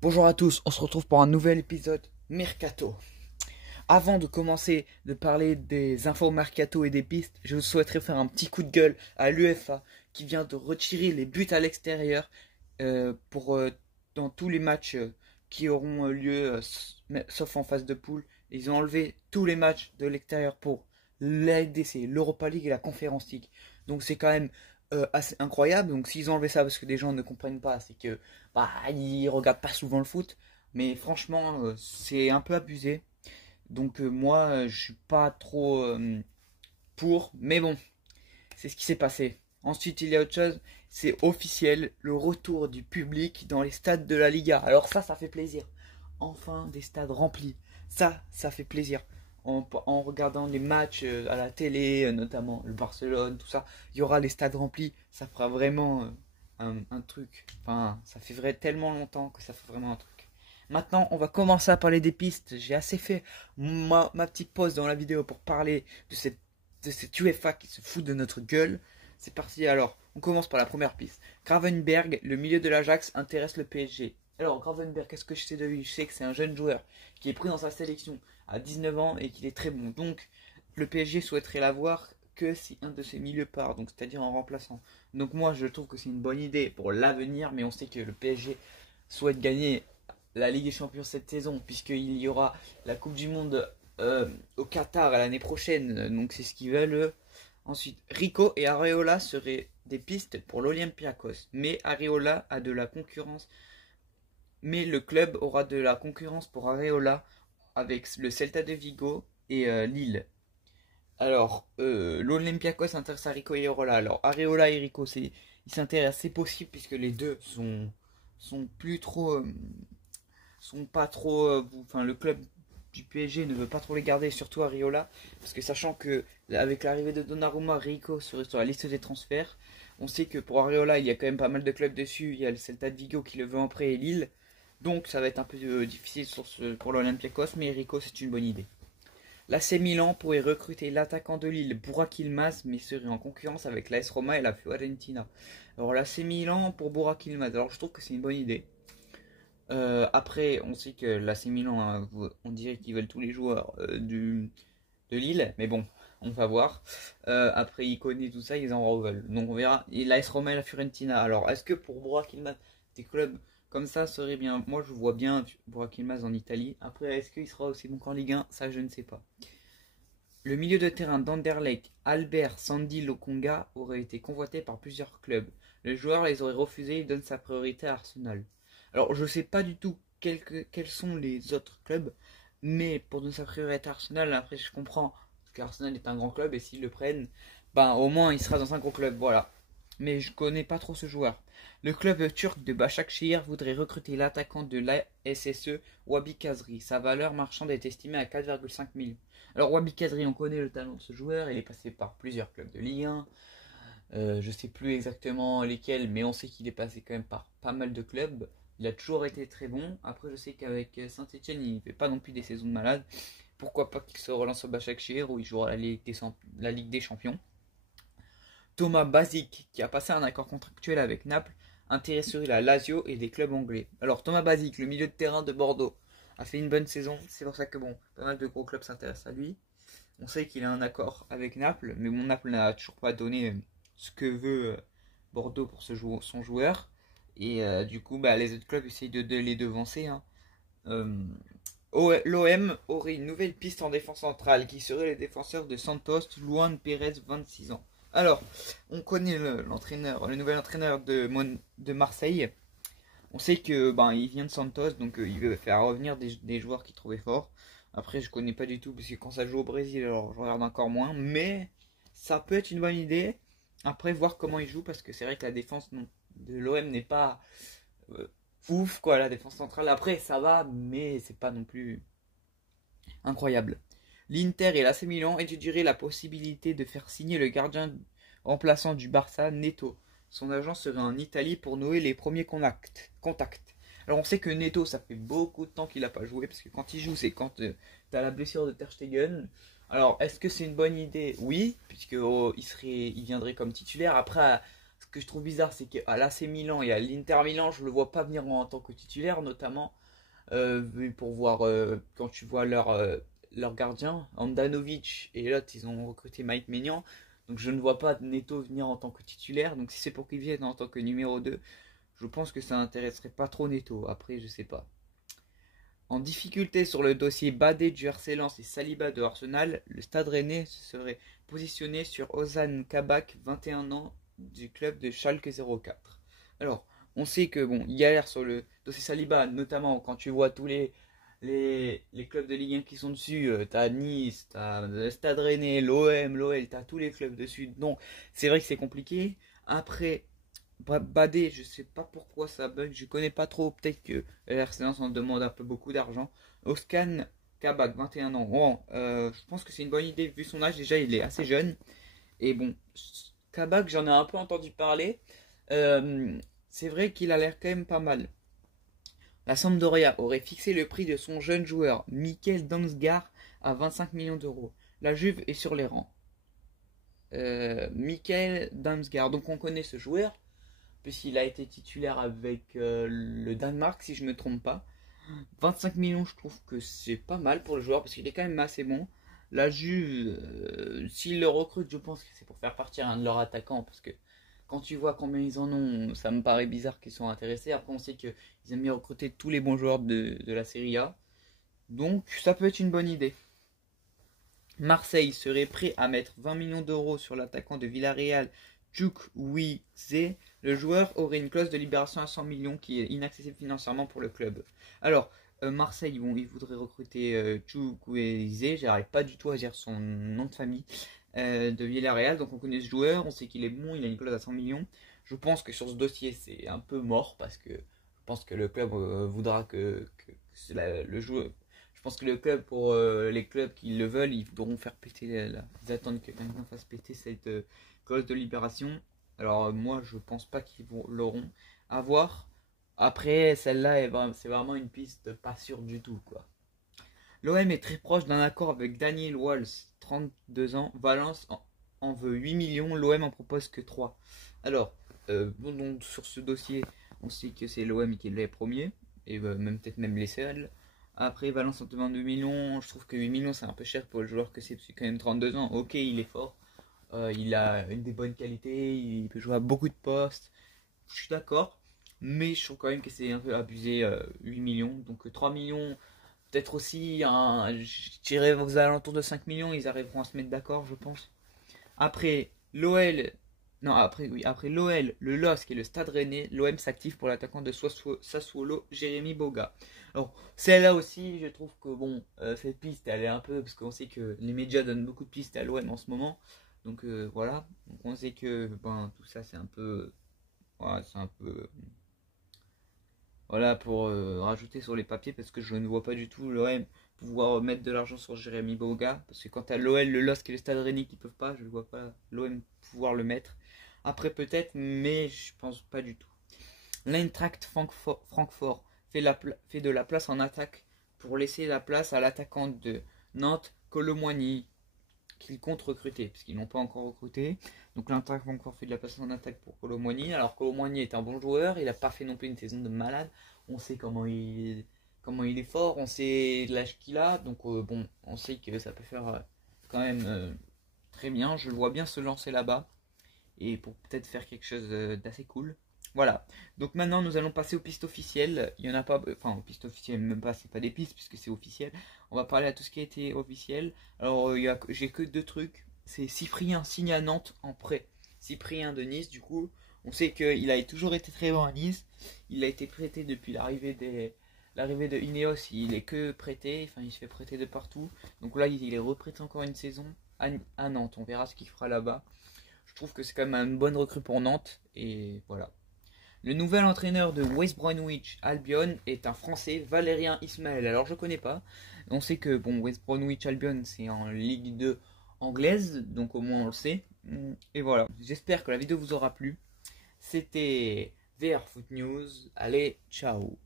Bonjour à tous, on se retrouve pour un nouvel épisode Mercato. Avant de commencer de parler des infos Mercato et des pistes, je souhaiterais faire un petit coup de gueule à l'UEFA qui vient de retirer les buts à l'extérieur dans tous les matchs qui auront lieu sauf en phase de poule. Ils ont enlevé tous les matchs de l'extérieur pour l'ADC, l'Europa League et la Conference League. Donc c'est quand même assez incroyable. Donc s'ils ont enlevé ça parce que des gens ne comprennent pas, c'est que ils regardent pas souvent le foot. Mais franchement, c'est un peu abusé. Donc moi, je suis pas trop pour. Mais bon, c'est ce qui s'est passé. Ensuite, il y a autre chose. C'est officiel, le retour du public dans les stades de la Liga. Alors ça fait plaisir. Enfin, des stades remplis. Ça fait plaisir. En regardant les matchs à la télé, notamment le Barcelone, tout ça, il y aura les stades remplis. Ça fera vraiment un truc. Enfin, ça fait tellement longtemps que ça fait vraiment un truc. Maintenant, on va commencer à parler des pistes. J'ai assez fait ma petite pause dans la vidéo pour parler de cette UEFA qui se fout de notre gueule. C'est parti alors. On commence par la première piste. Gravenberg, le milieu de l'Ajax, intéresse le PSG. Alors, Gravenberg, qu'est-ce que je sais de lui? Je sais que c'est un jeune joueur qui est pris dans sa sélection à 19 ans et qu'il est très bon. Donc, le PSG souhaiterait l'avoir que si un de ses milieux part, donc c'est-à-dire en remplaçant. Donc moi, je trouve que c'est une bonne idée pour l'avenir, mais on sait que le PSG souhaite gagner la Ligue des Champions cette saison, puisqu'il y aura la Coupe du Monde au Qatar l'année prochaine, donc c'est ce qu'ils veulent. Ensuite, Rico et Areola seraient des pistes pour l'Olympiakos, mais Areola a de la concurrence, mais le club aura de la concurrence pour Areola avec le Celta de Vigo et Lille. Alors, l'Olympiakos s'intéresse à Rico et Areola. Alors, Areola et Rico, ils s'intéressent, c'est possible puisque les deux sont plus trop sont pas trop. Enfin, le club du PSG ne veut pas trop les garder, surtout Areola, parce que sachant que avec l'arrivée de Donnarumma, Rico serait sur la liste des transferts. On sait que pour Areola, il y a quand même pas mal de clubs dessus. Il y a le Celta de Vigo qui le veut en prêt et Lille. Donc ça va être un peu difficile pour l'Olympiakos, mais Rico c'est une bonne idée. L'AC Milan pourrait recruter l'attaquant de Lille, Burak Yılmaz, mais serait en concurrence avec l'AS Roma et la Fiorentina. Alors l'AC Milan pour Burak Yılmaz, alors je trouve que c'est une bonne idée. Après, on sait que l'AC Milan, hein, on dirait qu'ils veulent tous les joueurs de Lille, mais bon, on va voir. Après, ils connaissent tout ça, ils en veulent. Donc on verra. Et l'AS Roma et la Fiorentina. Alors, est-ce que pour Burak Yılmaz, des clubs comme ça serait bien? Moi, je vois bien Burak Yılmaz en Italie. Après, est-ce qu'il sera aussi bon qu'en Ligue 1? Ça, je ne sais pas. Le milieu de terrain d'Anderlecht, Albert Sandy Lokonga, aurait été convoité par plusieurs clubs. Le joueur les aurait refusés et donne sa priorité à Arsenal. Alors, je ne sais pas du tout quels sont les autres clubs, mais pour donner sa priorité à Arsenal, après je comprends, parce qu'Arsenal est un grand club et s'ils le prennent, ben au moins il sera dans un gros club, voilà. Mais je connais pas trop ce joueur. Le club turc de Başakşehir voudrait recruter l'attaquant de l'ASSE, Wabi Kazri. Sa valeur marchande est estimée à 4,5 millions. Alors Wabi Kazri, on connaît le talent de ce joueur, il est passé par plusieurs clubs de Ligue 1. Je sais plus exactement lesquels, mais on sait qu'il est passé quand même par pas mal de clubs. Il a toujours été très bon. Après, je sais qu'avec Saint-Etienne, il ne fait pas non plus des saisons de malade. Pourquoi pas qu'il se relance au Başakşehir où il jouera la Ligue des Champions. Thomas Basic, qui a passé un accord contractuel avec Naples, intéresserait la Lazio et des clubs anglais. Alors Thomas Basic, le milieu de terrain de Bordeaux, a fait une bonne saison. C'est pour ça que bon, pas mal de gros clubs s'intéressent à lui. On sait qu'il a un accord avec Naples, mais bon, Naples n'a toujours pas donné ce que veut Bordeaux pour son joueur. Et du coup, les autres clubs essayent de les devancer. Hein. L'OM aurait une nouvelle piste en défense centrale qui serait les défenseurs de Santos, Luan Pérez, 26 ans. Alors, on connaît le nouvel entraîneur de Marseille. On sait que il vient de Santos, donc il veut faire revenir des joueurs qu'il trouvait forts. Après, je connais pas du tout parce que quand ça joue au Brésil, alors je regarde encore moins. Mais ça peut être une bonne idée. Après, voir comment il joue parce que c'est vrai que la défense de l'OM n'est pas ouf, quoi, la défense centrale. Après, ça va, mais c'est pas non plus incroyable. L'Inter et l'AC Milan étudieraient la possibilité de faire signer le gardien remplaçant du Barça, Neto. Son agent serait en Italie pour nouer les premiers contacts. Alors on sait que Neto, ça fait beaucoup de temps qu'il n'a pas joué, parce que quand il joue, c'est quand tu as la blessure de Ter Stegen. Alors est-ce que c'est une bonne idée? Oui, puisque il viendrait comme titulaire. Après, que je trouve bizarre, c'est qu'à l'AC Milan et à l'Inter Milan, je le vois pas venir en tant que titulaire, notamment pour voir quand tu vois leur gardien, Handanovic, et l'autre, ils ont recruté Mike Maignan. Donc je ne vois pas Neto venir en tant que titulaire. Donc si c'est pour qu'il vienne en tant que numéro 2, je pense que ça n'intéresserait pas trop Neto. Après, je sais pas. En difficulté sur le dossier Badé du RC Lens et Saliba de Arsenal, le Stade Rennais serait positionné sur Ozan Kabak, 21 ans, du club de Schalke 04. Alors, on sait que bon, il galère sur le dossier Saliba, notamment quand tu vois tous les clubs de Ligue 1 qui sont dessus. T'as Nice, t'as le Stade Rennais, l'OM, l'OL, t'as tous les clubs dessus. Donc, c'est vrai que c'est compliqué. Après, Badé, je sais pas pourquoi ça bug, je connais pas trop, peut-être que l'RC Lens en demande un peu beaucoup d'argent. Oscan Kabak, 21 ans. Bon, je pense que c'est une bonne idée vu son âge, déjà il est assez jeune. Et bon, Kabak, j'en ai un peu entendu parler. C'est vrai qu'il a l'air quand même pas mal. La Sampdoria aurait fixé le prix de son jeune joueur, Mikkel Damsgaard, à 25 millions d'euros. La Juve est sur les rangs. Mikkel Damsgaard, donc on connaît ce joueur puisqu'il a été titulaire avec le Danemark, si je ne me trompe pas. 25 millions, je trouve que c'est pas mal pour le joueur, parce qu'il est quand même assez bon. La Juve, s'ils le recrutent, je pense que c'est pour faire partir un de leurs attaquants, parce que quand tu vois combien ils en ont, ça me paraît bizarre qu'ils soient intéressés. Après, on sait qu'ils aiment bien recruter tous les bons joueurs de la Serie A. Donc, ça peut être une bonne idée. Marseille serait prêt à mettre 20 millions d'euros sur l'attaquant de Villarreal, Chukwueze. Le joueur aurait une clause de libération à 100 millions qui est inaccessible financièrement pour le club. Alors, Marseille, bon, ils voudraient recruter Chukwueze, j'arrive pas du tout à dire son nom de famille, de Villarreal. Donc on connaît ce joueur, on sait qu'il est bon, il a une clause à 100 millions. Je pense que sur ce dossier, c'est un peu mort parce que je pense que le club voudra que le joueur. Je pense que le club, pour les clubs qui le veulent, ils devront faire péter. Ils attendent que quelqu'un fasse péter cette clause de libération. Alors moi, je pense pas qu'ils l'auront. À voir. Après, celle-là, c'est vraiment une piste pas sûre du tout, quoi. L'OM est très proche d'un accord avec Daniel Walls, 32 ans. Valence en veut 8 millions, l'OM en propose que 3. Alors, bon, donc, sur ce dossier, on sait que c'est l'OM qui est les premiers, et même peut-être même les seuls. Après, Valence en demande 2 millions, je trouve que 8 millions c'est un peu cher pour le joueur que c'est, parce qu'il a quand même 32 ans. Ok, il est fort, il a une des bonnes qualités, il peut jouer à beaucoup de postes, je suis d'accord, mais je trouve quand même que c'est un peu abusé, 8 millions, donc 3 millions. Peut-être aussi, je dirais aux alentours de 5 millions, ils arriveront à se mettre d'accord, je pense. Après l'OL, non, après l'OL, le LOSC et le Stade Rennais, l'OM s'active pour l'attaquant de Sassuolo, Jérémy Boga. Alors, celle-là aussi, je trouve que bon, cette piste, elle est un peu, parce qu'on sait que les médias donnent beaucoup de pistes à l'OM en ce moment. Donc voilà, donc on sait que ben, tout ça, c'est un peu. Voilà, c'est un peu. Voilà, pour rajouter sur les papiers, parce que je ne vois pas du tout l'OM pouvoir mettre de l'argent sur Jérémy Boga. Parce que quand à l'OL, le LOSC et le Stade Rennais qui peuvent pas, je ne vois pas l'OM pouvoir le mettre. Après peut-être, mais je pense pas du tout. L'Eintracht Francfort fait de la place en attaque pour laisser la place à l'attaquant de Nantes, Colomboigny, qu'ils comptent recruter, parce qu'ils n'ont pas encore recruté. Donc l'Eintracht Francfort fait de la place en attaque pour Colomboigny. Alors Colomboigny est un bon joueur, il n'a pas fait non plus une saison de malade. On sait comment il est fort, on sait l'âge qu'il a, donc bon, on sait que ça peut faire quand même très bien. Je le vois bien se lancer là-bas, et pour peut-être faire quelque chose d'assez cool. Voilà, donc maintenant nous allons passer aux pistes officielles. Il n'y en a pas, enfin aux pistes officielles, même pas, c'est pas des pistes puisque c'est officiel. On va parler à tout ce qui a été officiel. Alors j'ai que deux trucs. C'est Cyprien signe à Nantes en prêt. Cyprien de Nice, du coup, on sait qu'il a toujours été très bon à Nice. Il a été prêté depuis l'arrivée de Ineos. Il est que prêté, enfin il se fait prêter de partout. Donc là il est reprêté encore une saison à Nantes. On verra ce qu'il fera là-bas. Je trouve que c'est quand même une bonne recrue pour Nantes. Et voilà. Le nouvel entraîneur de West Bromwich Albion est un Français, Valérien Ismaël. Alors je connais pas. On sait que bon, West Bromwich Albion c'est en Ligue 2 anglaise, donc au moins on le sait. Et voilà. J'espère que la vidéo vous aura plu. C'était VR Foot News. Allez, ciao.